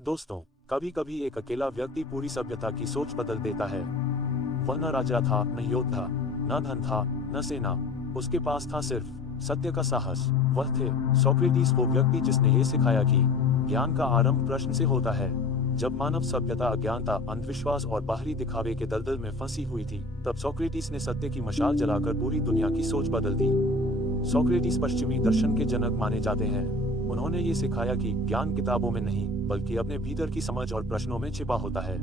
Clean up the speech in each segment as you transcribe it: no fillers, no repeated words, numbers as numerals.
दोस्तों, कभी कभी एक अकेला व्यक्ति पूरी सभ्यता की सोच बदल देता है। वह न राजा था, न योद्धा, न धन था, न सेना। उसके पास था सिर्फ सत्य का साहस। वह थे सोक्रेटिस, वो व्यक्ति जिसने ये सिखाया कि ज्ञान का आरंभ प्रश्न से होता है। जब मानव सभ्यता अज्ञानता, अंधविश्वास और बाहरी दिखावे के दलदल में फंसी हुई थी, तब सोक्रेटिस ने सत्य की मशाल जलाकर पूरी दुनिया की सोच बदल दी। सोक्रेटिस पश्चिमी दर्शन के जनक माने जाते हैं। उन्होंने ये सिखाया कि ज्ञान किताबों में नहीं, बल्कि अपने भीतर की समझ और प्रश्नों में छिपा होता है।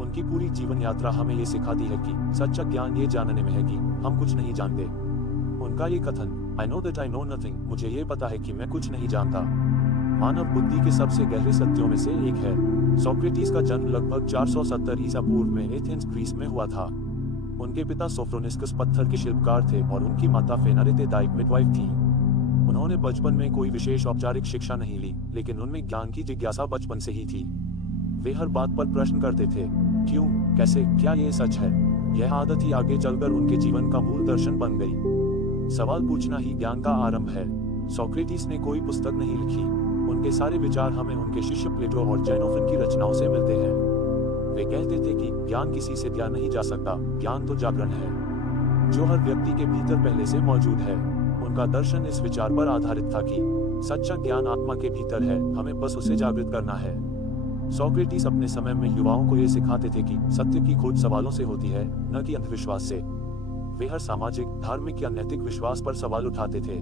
उनकी पूरी जीवन यात्रा हमें ये सिखाती है कि सच्चा ज्ञान ये जानने में है कि हम कुछ नहीं जानते। उनका ये कथन, I know that I know nothing, मुझे ये पता है कि मैं कुछ नहीं जानता, मानव बुद्धि के सबसे गहरे सत्यों में से एक है। सोक्रेटिस का जन्म लगभग 470 ईसा पूर्व में एथेंस, ग्रीस में हुआ था। उनके पिता सोफ्रोनिस्कस पत्थर के शिल्पकार थे और उनकी माता फेनारिते दाइक मिडवाइफ थी। उन्होंने बचपन में कोई विशेष औपचारिक शिक्षा नहीं ली, लेकिन उनमें ज्ञान की जिज्ञासा बचपन से ही थी। वे हर बात पर प्रश्न करते थे, क्यों, कैसे, क्या ये सच है। यह आदत ही आगे चलकर उनके जीवन का मूल दर्शन बन गई। सवाल पूछना ही ज्ञान का आरंभ है। सोक्रेटिस ने कोई पुस्तक नहीं लिखी, उनके सारे विचार हमें उनके शिष्य प्लेटो और जेनोफन की रचनाओं से मिलते हैं। वे कहते थे कि ज्ञान किसी से दिया नहीं जा सकता, ज्ञान तो जागरण है, जो हर व्यक्ति के भीतर पहले से मौजूद है। उनका दर्शन इस विचार पर आधारित था कि सच्चा ज्ञान आत्मा के भीतर है, हमें बस उसे जागृत करना है। सोक्रेटिस अपने समय में युवाओं को ये सिखाते थे कि सत्य की खोज सवालों से होती है, न कि अंधविश्वास से। वे हर सामाजिक, धार्मिक या नैतिक विश्वास पर सवाल उठाते थे।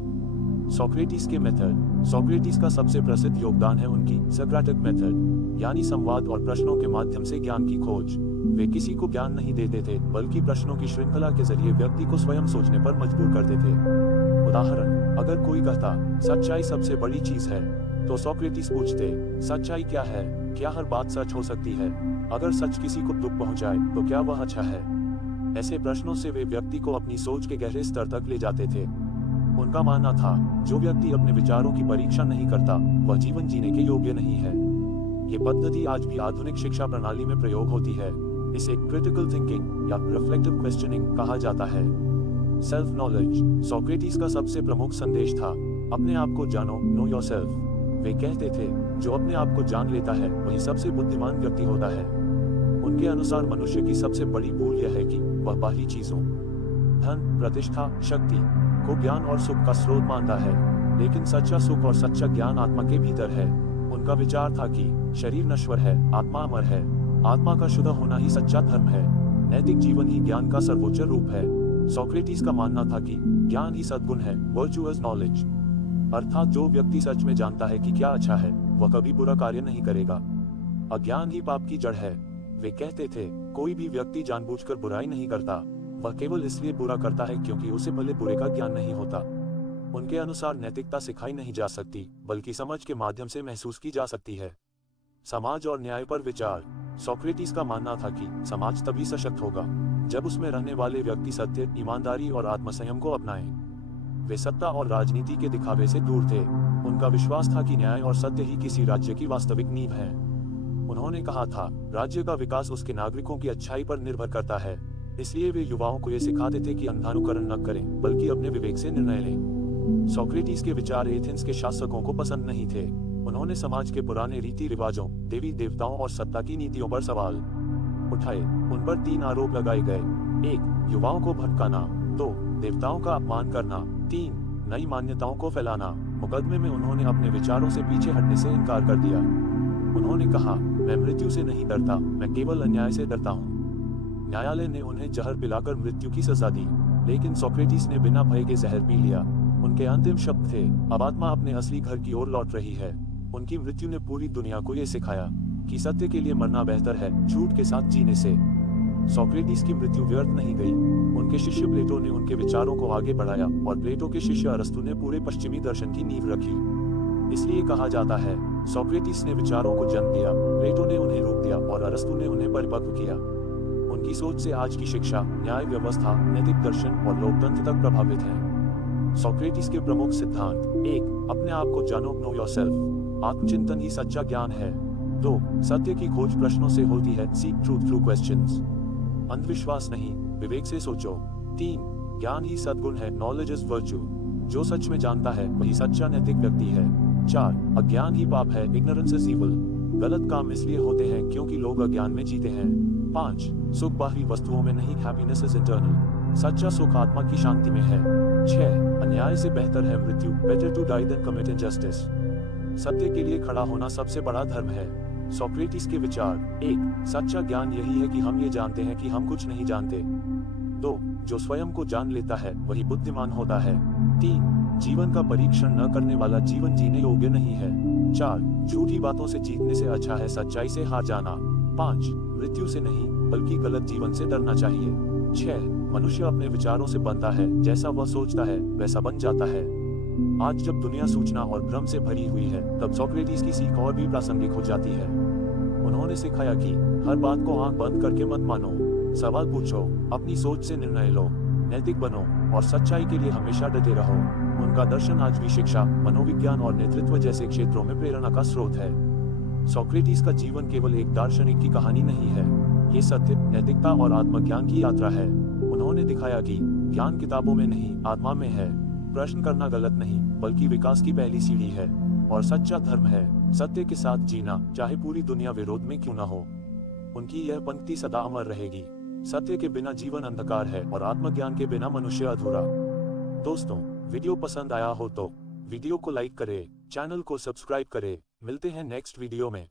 सोक्रेटिस के मेथड। सोक्रेटिस का सबसे प्रसिद्ध योगदान है उनकी सोक्रेटिक मेथड, यानी संवाद और प्रश्नों के माध्यम से ज्ञान की खोज। वे किसी को ज्ञान नहीं देते थे, बल्कि प्रश्नों की श्रृंखला के जरिए व्यक्ति को स्वयं सोचने पर मजबूर करते थे। उदाहरण, अगर कोई कहता सच्चाई सबसे बड़ी चीज है, तो सोक्रेटिस पूछते, सच्चाई क्या है, क्या हर बात सच हो सकती है, अगर सच किसी को दुख पहुंचाए तो क्या वह अच्छा है। ऐसे प्रश्नों से वे व्यक्ति को अपनी सोच के गहरे स्तर तक ले जाते थे। उनका मानना था, जो व्यक्ति अपने विचारों की परीक्षा नहीं करता, वह जीवन जीने के योग्य नहीं है। ये पद्धति आज भी आधुनिक शिक्षा प्रणाली में प्रयोग होती है। इसे क्रिटिकल थिंकिंग या रिफ्लेक्टिव क्वेश्चनिंग कहा जाता है। Self knowledge. सोक्रेटिस का सबसे प्रमुख संदेश था, अपने आप को जानो, नो योरसेल्फ। वे कहते थे, जो अपने आप को जान लेता है वही सबसे बुद्धिमान व्यक्ति होता है। उनके अनुसार मनुष्य की सबसे बड़ी भूल यह है कि वह बाहरी चीजों, धन, प्रतिष्ठा, शक्ति को ज्ञान और सुख का स्रोत मानता है, लेकिन सच्चा सुख और सच्चा ज्ञान आत्मा के भीतर है। उनका विचार था कि शरीर नश्वर है, आत्मा अमर है, आत्मा का शुद्ध होना ही सच्चा धर्म है, नैतिक जीवन ही ज्ञान का सर्वोच्च रूप है। सोक्रेटिस का मानना था कि ज्ञान ही सद्गुण है, वर्चुअस नॉलेज, अर्थात जो व्यक्ति सच में जानता है कि क्या अच्छा है, वह कभी बुरा कार्य नहीं करेगा। अज्ञान ही पाप की जड़ है। वे कहते थे, कोई भी व्यक्ति जानबूझकर बुराई नहीं करता, वह केवल इसलिए बुरा करता है क्योंकि उसे भले बुरे का ज्ञान नहीं होता। उनके अनुसार नैतिकता सिखाई नहीं जा सकती, बल्कि समझ के माध्यम से महसूस की जा सकती है। समाज और न्याय पर विचार। सोक्रेटिस का मानना था कि समाज तभी सशक्त होगा जब उसमें रहने वाले व्यक्ति सत्य, ईमानदारी और आत्मसंयम को अपनाएं। वे सत्ता और राजनीति के दिखावे से दूर थे। उनका विश्वास था कि न्याय और सत्य ही किसी राज्य की वास्तविक नींव है। उन्होंने कहा था, राज्य का विकास उसके नागरिकों की अच्छाई पर निर्भर करता है। इसलिए वे युवाओं को ये सिखाते थे कि अंधानुकरण न करें, बल्कि अपने विवेक से निर्णय लें। सोक्रेटिस के विचार एथेंस के शासकों को पसंद नहीं थे। उन्होंने समाज के पुराने रीति रिवाजों, देवी देवताओं और सत्ता की नीतियों पर सवाल उठाए। उन पर 3 आरोप लगाए गए। 1. युवाओं को भटकाना। 2. देवताओं का अपमान करना। 3. नई मान्यताओं को फैलाना। मुकदमे में उन्होंने अपने विचारों से पीछे हटने से इनकार कर दिया। उन्होंने कहा, मैं मृत्यु से नहीं डरता, मैं केवल अन्याय से डरता हूँ। न्यायालय ने उन्हें जहर पिलाकर मृत्यु की सजा दी, लेकिन सोक्रेटिस ने बिना भय के जहर पी लिया। उनके अंतिम शब्द थे, अब आत्मा अपने असली घर की ओर लौट रही है। उनकी मृत्यु ने पूरी दुनिया को यह सिखाया कि सत्य के लिए मरना बेहतर है झूठ के साथ जीने से। सोक्रेटिस की मृत्यु व्यर्थ नहीं गई। उनके शिष्य प्लेटो ने उनके विचारों को आगे बढ़ाया और प्लेटो के शिष्य अरस्तु ने पूरे पश्चिमी दर्शन की नींव रखी। इसलिए कहा जाता है, सोक्रेटिस ने विचारों को जन्म दिया, प्लेटो ने उन्हें रूप दिया और अरस्तु ने उन्हें परिपक्व किया। उनकी सोच से आज की शिक्षा, न्याय व्यवस्था, नैतिक दर्शन और लोकतंत्र तक प्रभावित है। सोक्रेटिस के प्रमुख सिद्धांत। 1. अपने आप को जानो, नो योरसेल्फ, आत्मचिंतन ही सच्चा ज्ञान है। 2. सत्य की खोज प्रश्नों से होती है, सीक ट्रूथ थ्रू क्वेश्चंस, अंधविश्वास नहीं, विवेक से सोचो। 3. ज्ञान ही सद्गुण है, नॉलेज इज वर्च्यू, जो सच में जानता है वही सच्चा नैतिक व्यक्ति है। 4. अज्ञान ही पाप है, इग्नोरेंस इज इविल, गलत काम इसलिए होते हैं क्योंकि लोग अज्ञान में जीते हैं। 5 सुख बाहरी वस्तुओं में नहीं, हैप्पीनेस इज इंटरनल, सच्चा सुख आत्मा की शांति में है। 6 अन्याय से बेहतर है मृत्यु, better to die than commit injustice, सत्य के लिए खड़ा होना सबसे बड़ा धर्म है। सोक्रेटिस के विचार। 1 सच्चा ज्ञान यही है कि हम ये जानते हैं कि हम कुछ नहीं जानते। 2 जो स्वयं को जान लेता है वही बुद्धिमान होता है। 3 जीवन का परीक्षण न करने वाला जीवन जीने योग्य नहीं है। 4 झूठी बातों से जीतने से अच्छा है सच्चाई से हार जाना। 5 मृत्यु से नहीं बल्कि गलत जीवन से डरना चाहिए। 6 मनुष्य अपने विचारों से बनता है, जैसा वह सोचता है वैसा बन जाता है। आज जब दुनिया सूचना और भ्रम से भरी हुई है, तब सोक्रेटिस की सीख और भी प्रासंगिक हो जाती है। उन्होंने सिखाया कि हर बात को आंख बंद करके मत मानो, सवाल पूछो, अपनी सोच से निर्णय लो, नैतिक बनो और सच्चाई के लिए हमेशा डटे रहो। उनका दर्शन आज भी शिक्षा, मनोविज्ञान और नेतृत्व जैसे क्षेत्रों में प्रेरणा का स्रोत है। सोक्रेटिस का जीवन केवल एक दार्शनिक की कहानी नहीं है, ये सत्य, नैतिकता और आत्मज्ञान की यात्रा है। उन्होंने दिखाया कि ज्ञान किताबों में नहीं, आत्मा में है। प्रश्न करना गलत नहीं बल्कि विकास की पहली सीढ़ी है, और सच्चा धर्म है सत्य के साथ जीना, चाहे पूरी दुनिया विरोध में क्यों न हो। उनकी यह पंक्ति सदा अमर रहेगी, सत्य के बिना जीवन अंधकार है और आत्मज्ञान के बिना मनुष्य अधूरा। दोस्तों, वीडियो पसंद आया हो तो वीडियो को लाइक करें, चैनल को सब्सक्राइब करें। मिलते हैं नेक्स्ट वीडियो में।